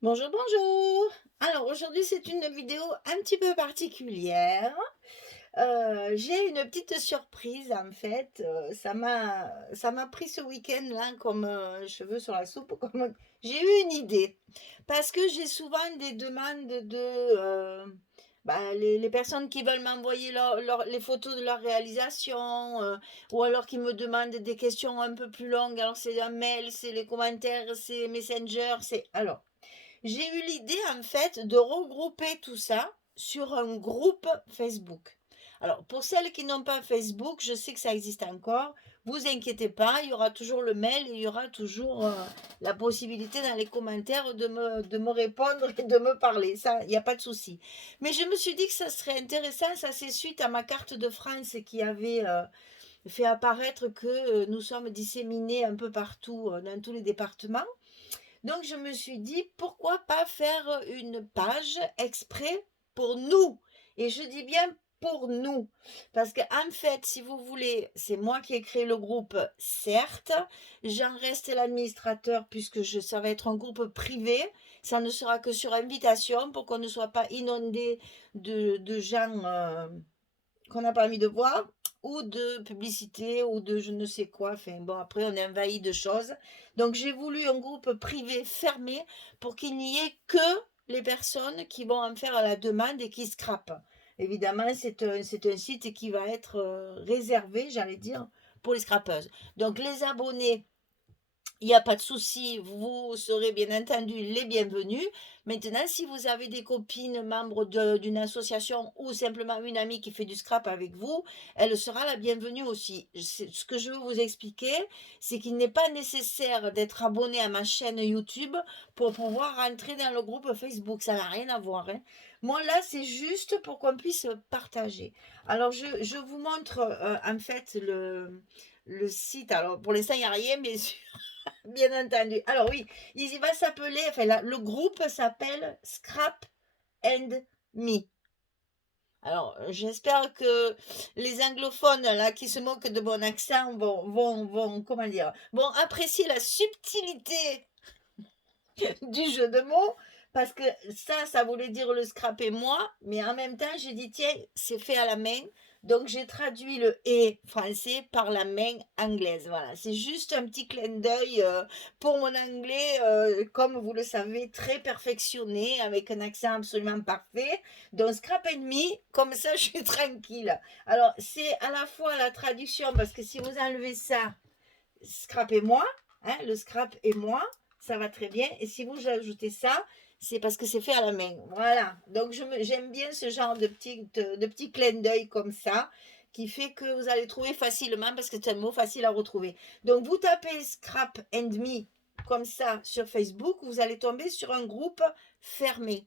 Bonjour, bonjour. Alors aujourd'hui, c'est une vidéo un petit peu particulière. J'ai une petite surprise en fait, ça m'a pris ce week-end-là comme, cheveux sur la soupe, comme j'ai eu une idée. Parce que j'ai souvent des demandes les personnes qui veulent m'envoyer les photos de leur réalisation, ou alors qui me demandent des questions un peu plus longues. Alors c'est un mail, c'est les commentaires, c'est Messenger, c'est alors j'ai eu l'idée en fait de regrouper tout ça sur un groupe Facebook. Alors pour celles qui n'ont pas Facebook, je sais que ça existe encore. Vous inquiétez pas, il y aura toujours le mail et il y aura toujours la possibilité dans les commentaires de me répondre et de me parler. Ça, il n'y a pas de souci. Mais je me suis dit que ça serait intéressant. Ça, c'est suite à ma carte de France qui avait fait apparaître que nous sommes disséminés un peu partout, dans tous les départements. Donc je me suis dit, pourquoi pas faire une page exprès pour nous? Et je dis bien pour nous. Parce que en fait, si vous voulez, c'est moi qui ai créé le groupe, certes. J'en reste l'administrateur puisque ça va être un groupe privé. Ça ne sera que sur invitation pour qu'on ne soit pas inondé de gens qu'on n'a pas envie de voir, ou de publicité, ou de je ne sais quoi. Enfin bon, après, on est envahi de choses. Donc, j'ai voulu un groupe privé fermé pour qu'il n'y ait que les personnes qui vont en faire la demande et qui scrapent. Évidemment, c'est un site qui va être réservé, j'allais dire, pour les scrapeuses. Donc, les abonnés, il n'y a pas de souci, vous serez bien entendu les bienvenus. Maintenant, si vous avez des copines membres d'une association ou simplement une amie qui fait du scrap avec vous, elle sera la bienvenue aussi. Ce que je veux vous expliquer, c'est qu'il n'est pas nécessaire d'être abonné à ma chaîne YouTube pour pouvoir rentrer dans le groupe Facebook. Ça n'a rien à voir, hein. Moi, là, c'est juste pour qu'on puisse partager. Alors, je vous montre en fait le site. Alors, pour l'instant, il n'y a rien, mais bien entendu. Alors oui, il va s'appeler, enfin le groupe s'appelle Scrap and Me. Alors, j'espère que les anglophones là qui se moquent de mon accent comment dire, vont apprécier la subtilité du jeu de mots, parce que ça voulait dire le scrap et moi, mais en même temps, j'ai dit, tiens, c'est fait à la main. Donc, j'ai traduit le et français par la main anglaise. Voilà, c'est juste un petit clin d'œil pour mon anglais, comme vous le savez, très perfectionné, avec un accent absolument parfait. Donc, scrap and me, comme ça, je suis tranquille. Alors, c'est à la fois la traduction, parce que si vous enlevez ça, scrap et moi, hein, le scrap et moi, ça va très bien. Et si vous ajoutez ça, c'est parce que c'est fait à la main. Voilà. Donc j'aime bien ce genre de petits clin d'œil comme ça, qui fait que vous allez trouver facilement parce que c'est un mot facile à retrouver. Donc vous tapez Scrap and Me comme ça sur Facebook, vous allez tomber sur un groupe fermé.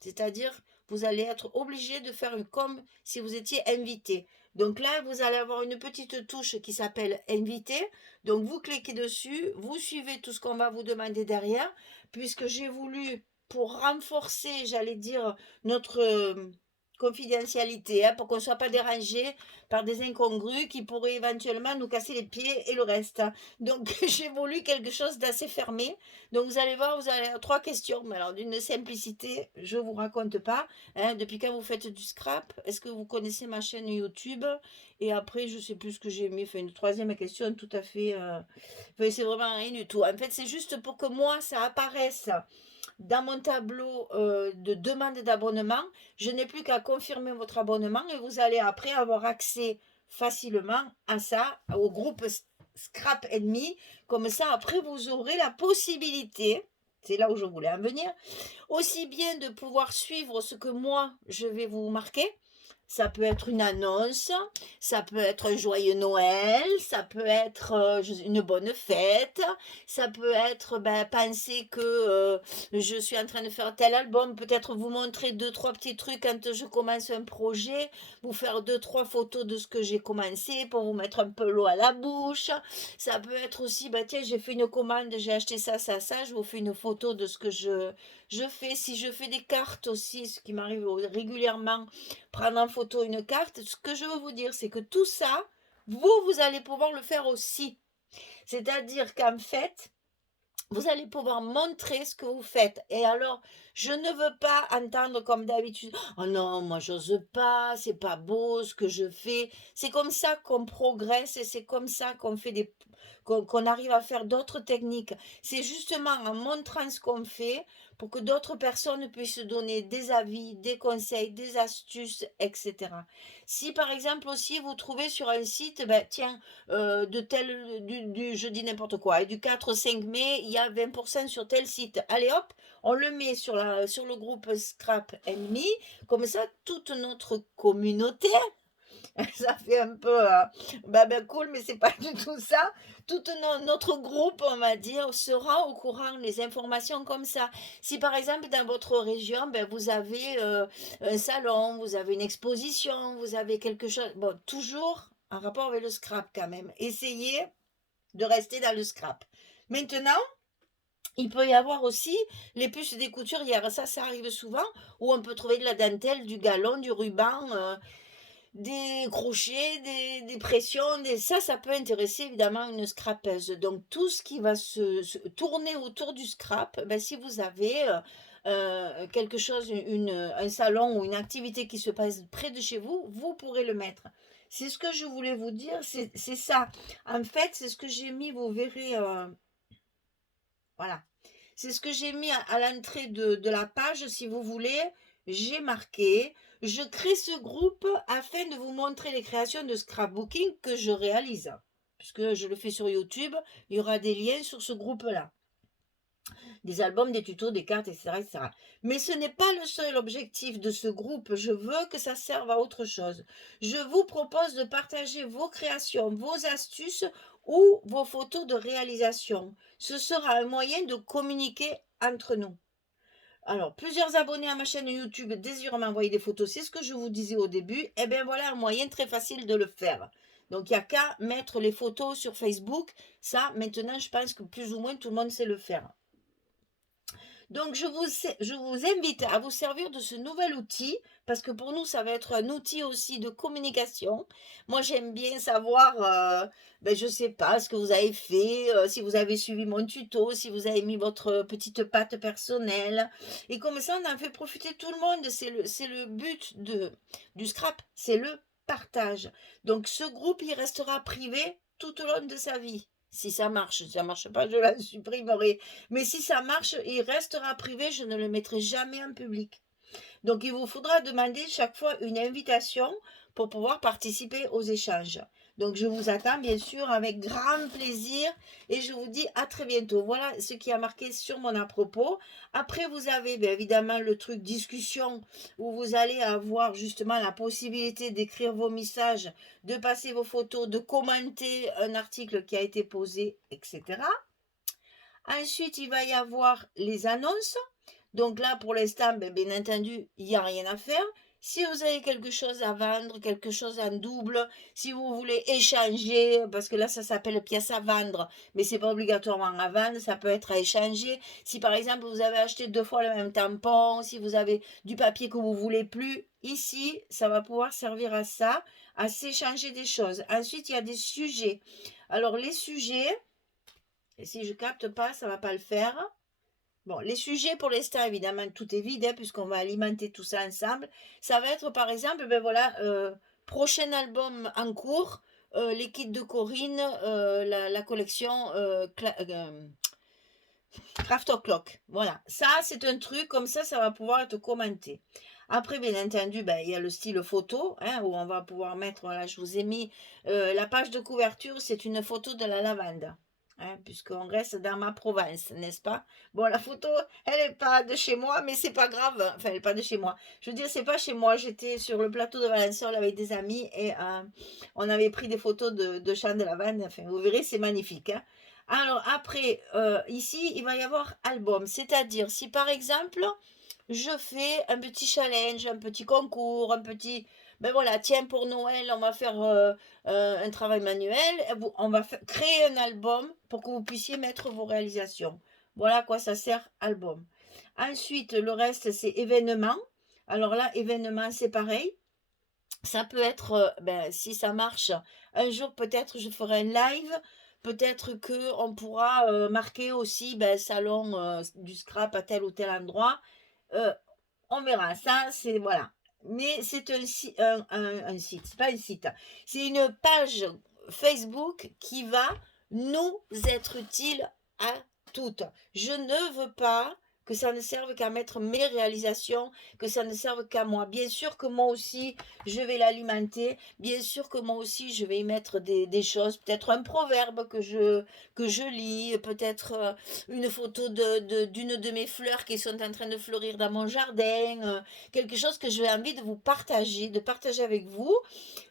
C'est-à-dire, vous allez être obligé de faire comme si vous étiez invité. Donc là, vous allez avoir une petite touche qui s'appelle Invité. Donc vous cliquez dessus, vous suivez tout ce qu'on va vous demander derrière, puisque j'ai voulu, pour renforcer, j'allais dire, notre confidentialité, hein, pour qu'on ne soit pas dérangé par des incongrus qui pourraient éventuellement nous casser les pieds et le reste, hein. Donc j'ai voulu quelque chose d'assez fermé. Donc vous allez voir, vous allez avoir trois questions, mais alors d'une simplicité, je ne vous raconte pas, hein. Depuis quand vous faites du scrap? Est-ce que vous connaissez ma chaîne YouTube? Et après, je sais plus ce que j'ai mis. Enfin, une troisième question tout à fait. Enfin, c'est vraiment rien du tout. En fait, c'est juste pour que moi, ça apparaisse dans mon tableau de demande d'abonnement. Je n'ai plus qu'à confirmer votre abonnement et vous allez après avoir accès facilement à ça, au groupe Scrap Enemy. Comme ça, après, vous aurez la possibilité. C'est là où je voulais en venir. Aussi bien de pouvoir suivre ce que moi, je vais vous marquer. Ça peut être une annonce, ça peut être un joyeux Noël, ça peut être une bonne fête, ça peut être penser que je suis en train de faire tel album, peut-être vous montrer deux, trois petits trucs quand je commence un projet, vous faire deux, trois photos de ce que j'ai commencé pour vous mettre un peu l'eau à la bouche. Ça peut être aussi, tiens, j'ai fait une commande, j'ai acheté ça, ça, ça, je vous fais une photo de ce que je fais. Si je fais des cartes aussi, ce qui m'arrive régulièrement, prendre en photo une carte, ce que je veux vous dire, c'est que tout ça, vous allez pouvoir le faire aussi. C'est-à-dire qu'en fait, vous allez pouvoir montrer ce que vous faites. Et alors, je ne veux pas entendre comme d'habitude: «Oh non, moi j'ose pas, c'est pas beau ce que je fais». C'est comme ça qu'on progresse et c'est comme ça qu'on fait qu'on arrive à faire d'autres techniques. C'est justement en montrant ce qu'on fait pour que d'autres personnes puissent donner des avis, des conseils, des astuces, et cetera. Si par exemple aussi vous trouvez sur un site, ben tiens, de tel du je dis n'importe quoi, et du 4 au 5 mai, il y a 20 sur tel site. Allez hop, on le met sur le groupe Scrap Me, comme ça toute notre communauté, ça fait un peu, cool, mais c'est pas du tout ça. Toute notre groupe, on va dire, sera au courant, les informations comme ça. Si par exemple dans votre région, vous avez, un salon, vous avez une exposition, vous avez quelque chose, bon, toujours en rapport avec le scrap quand même. Essayez de rester dans le scrap. Maintenant, il peut y avoir aussi les puces des couturières. Ça arrive souvent, où on peut trouver de la dentelle, du galon, du ruban, des crochets, des pressions, ça peut intéresser évidemment une scrapeuse. Donc tout ce qui va se tourner autour du scrap, si vous avez quelque chose, un salon ou une activité qui se passe près de chez vous, vous pourrez le mettre. C'est ce que je voulais vous dire, c'est ça. En fait, c'est ce que j'ai mis, vous verrez, voilà. C'est ce que j'ai mis à l'entrée de la page, si vous voulez. J'ai marqué, je crée ce groupe afin de vous montrer les créations de scrapbooking que je réalise. Puisque je le fais sur YouTube, il y aura des liens sur ce groupe-là. Des albums, des tutos, des cartes, etc., etc. Mais ce n'est pas le seul objectif de ce groupe. Je veux que ça serve à autre chose. Je vous propose de partager vos créations, vos astuces ou vos photos de réalisation. Ce sera un moyen de communiquer entre nous. Alors, plusieurs abonnés à ma chaîne YouTube désirent m'envoyer des photos, c'est ce que je vous disais au début. Eh bien voilà un moyen très facile de le faire. Donc, il n'y a qu'à mettre les photos sur Facebook. Ça, maintenant, je pense que plus ou moins tout le monde sait le faire. Donc, je vous invite à vous servir de ce nouvel outil, parce que pour nous, ça va être un outil aussi de communication. Moi, j'aime bien savoir, je ne sais pas, ce que vous avez fait, si vous avez suivi mon tuto, si vous avez mis votre petite patte personnelle. Et comme ça, on en fait profiter tout le monde. C'est le but du scrap, c'est le partage. Donc, ce groupe, il restera privé tout au long de sa vie. Si ça marche, si ça marche pas, je la supprimerai. Mais si ça marche, il restera privé, je ne le mettrai jamais en public. Donc il vous faudra demander chaque fois une invitation pour pouvoir participer aux échanges. Donc je vous attends bien sûr avec grand plaisir et je vous dis à très bientôt. Voilà ce qui a marqué sur mon à propos. Après vous avez bien évidemment le truc discussion où vous allez avoir justement la possibilité d'écrire vos messages, de passer vos photos, de commenter un article qui a été posé, etc. Ensuite, il va y avoir les annonces. Donc là, pour l'instant, bien entendu, il n'y a rien à faire. Si vous avez quelque chose à vendre, quelque chose en double, si vous voulez échanger, parce que là, ça s'appelle pièce à vendre, mais c'est pas obligatoirement à vendre, ça peut être à échanger. Si par exemple, vous avez acheté 2 fois le même tampon, si vous avez du papier que vous voulez plus, ici, ça va pouvoir servir à ça, à s'échanger des choses. Ensuite, il y a des sujets. Alors, les sujets, et si je capte pas, ça va pas le faire. Bon, les sujets pour l'instant, évidemment, tout est vide, hein, puisqu'on va alimenter tout ça ensemble. Ça va être, par exemple, prochain album en cours, les kits de Corinne, la collection Craft O'Clock. Voilà, ça, c'est un truc, comme ça va pouvoir être commenté. Après, bien entendu, il y a le style photo, hein, où on va pouvoir mettre, voilà, je vous ai mis la page de couverture, c'est une photo de la lavande. Hein, puisqu'on reste dans ma province, n'est-ce pas? Bon, la photo, elle n'est pas de chez moi, mais c'est pas grave. Enfin, elle n'est pas de chez moi. Je veux dire, c'est pas chez moi. J'étais sur le plateau de Valençol avec des amis et on avait pris des photos de champs de lavande. Enfin, vous verrez, c'est magnifique. Hein. Alors, après, ici, il va y avoir album. C'est-à-dire, si par exemple, je fais un petit challenge, un petit concours, un petit... Ben voilà, tiens, pour Noël, on va faire un travail manuel. On va créer un album pour que vous puissiez mettre vos réalisations. Voilà à quoi ça sert, album. Ensuite, le reste, c'est événement. Alors là, événement, c'est pareil. Ça peut être, si ça marche, un jour peut-être je ferai un live peut-être que on pourra marquer aussi ben, salon du scrap à tel ou tel endroit. Euh, on verra. Ça, c'est voilà. Mais c'est un site, c'est pas un site. C'est une page Facebook qui va nous être utile à toutes. Je ne veux pas que ça ne serve qu'à mettre mes réalisations, que ça ne serve qu'à moi. Bien sûr que moi aussi, je vais l'alimenter. Bien sûr que moi aussi, je vais y mettre des choses. Peut-être un proverbe que je lis. Peut-être une photo d'une de mes fleurs qui sont en train de fleurir dans mon jardin. Quelque chose que j'ai envie de partager avec vous.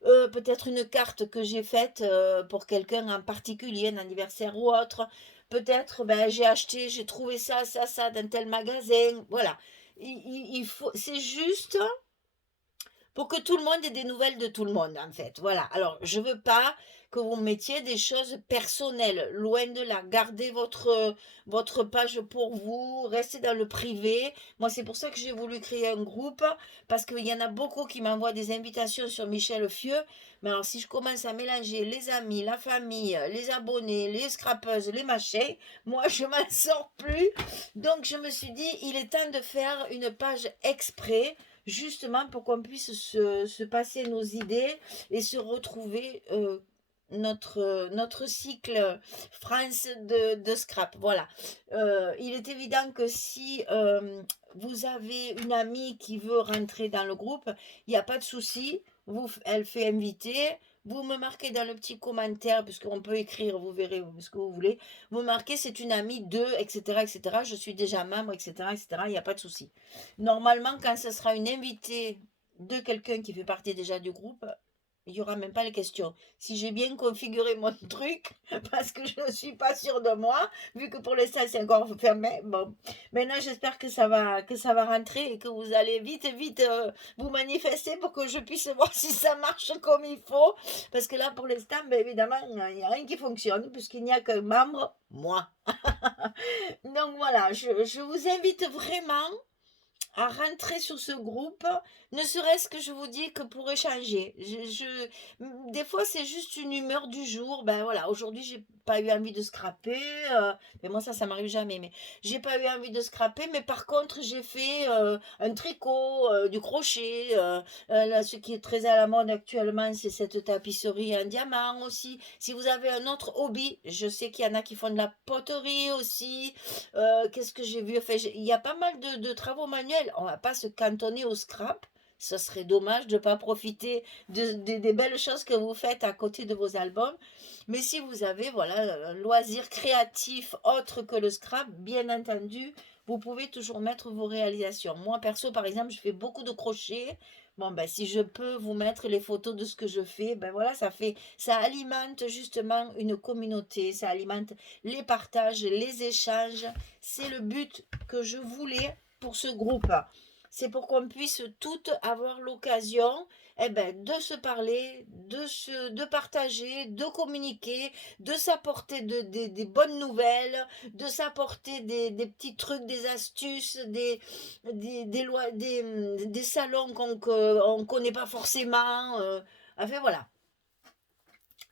Peut-être une carte que j'ai faite pour quelqu'un en particulier, un anniversaire ou autre. Peut-être ben, j'ai trouvé ça dans tel magasin. Voilà. Il faut, c'est juste pour que tout le monde ait des nouvelles de tout le monde, en fait. Voilà. Alors, je veux pas que vous mettiez des choses personnelles, loin de là. Gardez votre page pour vous, restez dans le privé. Moi, c'est pour ça que j'ai voulu créer un groupe, parce qu'il y en a beaucoup qui m'envoient des invitations sur Michel Fieux. Mais alors, si je commence à mélanger les amis, la famille, les abonnés, les scrapeuses, les machins, moi, je m'en sors plus. Donc, je me suis dit, il est temps de faire une page exprès justement pour qu'on puisse se passer nos idées et se retrouver notre cycle France de scrap. Voilà. Il est évident que si vous avez une amie qui veut rentrer dans le groupe, il n'y a pas de souci. Elle fait inviter. Vous me marquez dans le petit commentaire, puisqu'on peut écrire, vous verrez ce que vous voulez. Vous marquez, c'est une amie de, etc., etc. Je suis déjà membre, etc., etc. Il n'y a pas de souci. Normalement, quand ce sera une invitée de quelqu'un qui fait partie déjà du groupe, il n'y aura même pas les questions. Si j'ai bien configuré mon truc, parce que je ne suis pas sûre de moi, vu que pour l'instant c'est encore fermé. Bon, maintenant j'espère que ça va rentrer et que vous allez vite vous manifester pour que je puisse voir si ça marche comme il faut. Parce que là, pour l'instant, ben, évidemment, il n'y a rien qui fonctionne, puisqu'il n'y a qu'un membre, moi. Donc voilà, je vous invite vraiment à rentrer sur ce groupe, ne serait-ce que je vous dis que pour échanger. Des fois, c'est juste une humeur du jour. Ben voilà, aujourd'hui, j'ai pas eu envie de scraper. Mais moi, ça m'arrive jamais. Mais j'ai pas eu envie de scraper. Mais par contre, j'ai fait un tricot, du crochet. Là, ce qui est très à la mode actuellement, c'est cette tapisserie en diamant aussi. Si vous avez un autre hobby, je sais qu'il y en a qui font de la poterie aussi. Qu'est-ce que j'ai vu? Enfin, il y a pas mal de travaux manuels. On va pas se cantonner au scrap. Ce serait dommage de ne pas profiter des belles choses que vous faites à côté de vos albums. Mais si vous avez voilà, un loisir créatif autre que le scrap, bien entendu, vous pouvez toujours mettre vos réalisations. Moi, perso, par exemple, je fais beaucoup de crochets. Bon, ben, si je peux vous mettre les photos de ce que je fais, ben voilà, ça alimente justement une communauté, ça alimente les partages, les échanges. C'est le but que je voulais pour ce groupe. C'est pour qu'on puisse toutes avoir l'occasion eh ben, de se parler, de partager, de communiquer, de s'apporter des bonnes nouvelles, de s'apporter des petits trucs, des astuces, des salons qu'on ne connaît pas forcément. Enfin voilà,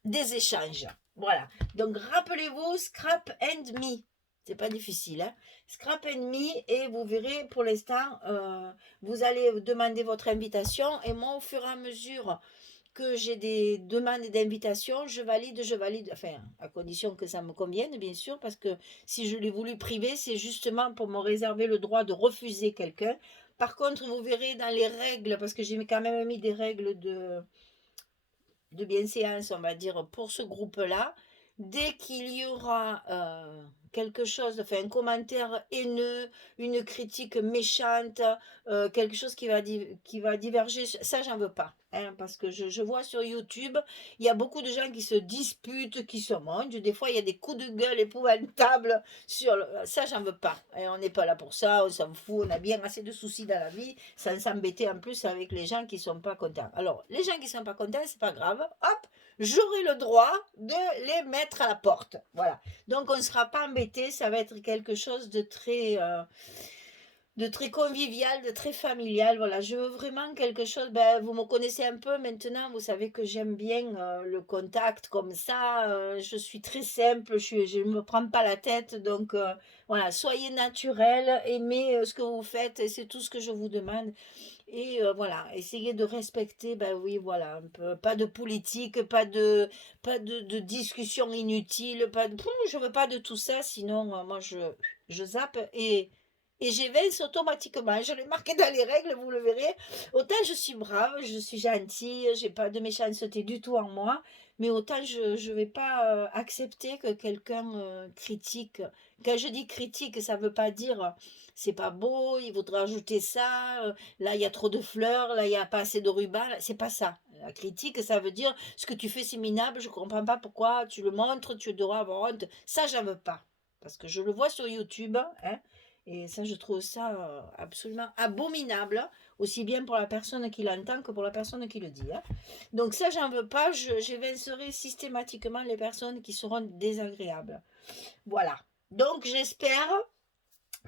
des échanges. Voilà. Donc rappelez-vous, Scrap and Me. C'est pas difficile, hein. Scrap and Me, et vous verrez pour l'instant, vous allez demander votre invitation, et moi au fur et à mesure que j'ai des demandes d'invitation, je valide, enfin, à condition que ça me convienne, bien sûr, parce que si je l'ai voulu privé, c'est justement pour me réserver le droit de refuser quelqu'un. Par contre, vous verrez dans les règles, parce que j'ai quand même mis des règles de bienséance, on va dire, pour ce groupe-là, dès qu'il y aura quelque chose, enfin un commentaire haineux, une critique méchante, quelque chose qui va diverger, ça j'en veux pas. Hein, parce que je vois sur YouTube, il y a beaucoup de gens qui se disputent, qui se mangent. Des fois, il y a des coups de gueule épouvantables ça, j'en veux pas. Et on n'est pas là pour ça, on s'en fout, on a bien assez de soucis dans la vie, sans s'embêter en plus avec les gens qui sont pas contents. Alors, les gens qui sont pas contents, c'est pas grave, hop, j'aurai le droit de les mettre à la porte. Voilà. Donc, on ne sera pas embêté, ça va être quelque chose de très de très convivial, de très familial. Voilà, je veux vraiment quelque chose. Ben, vous me connaissez un peu maintenant, vous savez que j'aime bien le contact comme ça. Je suis très simple, je ne me prends pas la tête. Donc voilà, soyez naturel, aimez ce que vous faites et c'est tout ce que je vous demande. Et voilà, essayez de respecter, ben oui, voilà, un peu, pas de politique, pas de discussion inutile, pas de, je veux pas de tout ça, sinon moi je zappe et j'évince automatiquement. Je l'ai marqué dans les règles, vous le verrez. Autant je suis brave, je suis gentille, j'ai pas de méchanceté du tout en moi, mais autant je vais pas accepter que quelqu'un critique. Quand je dis critique, ça veut pas dire c'est pas beau, il faudrait ajouter ça, là il y a trop de fleurs, là il y a pas assez de ruban, c'est pas ça. La critique, ça veut dire ce que tu fais c'est minable, je comprends pas pourquoi tu le montres, tu devrais avoir honte. Ça j'en veux pas. Parce que je le vois sur YouTube, hein, et ça je trouve ça absolument abominable, aussi bien pour la personne qui l'entend que pour la personne qui le dit, hein. Donc ça j'en veux pas, j'évincerai systématiquement les personnes qui seront désagréables. Voilà. Donc j'espère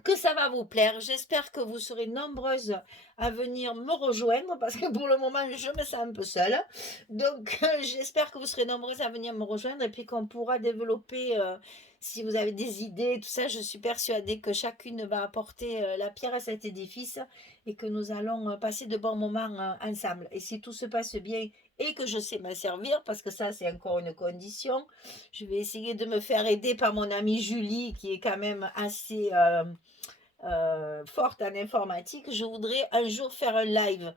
que ça va vous plaire. J'espère que vous serez nombreuses à venir me rejoindre parce que pour le moment, je me sens un peu seule. Donc, j'espère que vous serez nombreuses à venir me rejoindre et puis qu'on pourra développer, si vous avez des idées, tout ça, je suis persuadée que chacune va apporter la pierre à cet édifice et que nous allons passer de bons moments ensemble. Et si tout se passe bien et que je sais m'en servir, parce que ça, c'est encore une condition, je vais essayer de me faire aider par mon amie Julie, qui est quand même assez forte en informatique. Je voudrais un jour faire un live.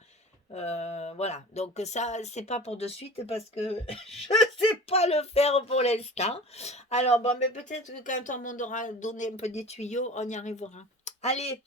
Voilà, donc ça, c'est pas pour de suite parce que je sais pas le faire pour l'instant. Alors, bon, mais peut-être que quand on m'en aura donné un peu des tuyaux, on y arrivera. Allez,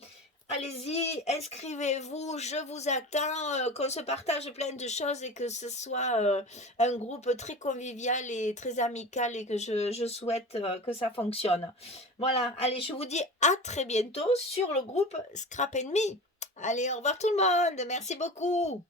allez-y, inscrivez-vous, je vous attends, qu'on se partage plein de choses et que ce soit un groupe très convivial et très amical et que je souhaite que ça fonctionne. Voilà, allez, je vous dis à très bientôt sur le groupe Scrap Me. Allez, au revoir tout le monde, merci beaucoup.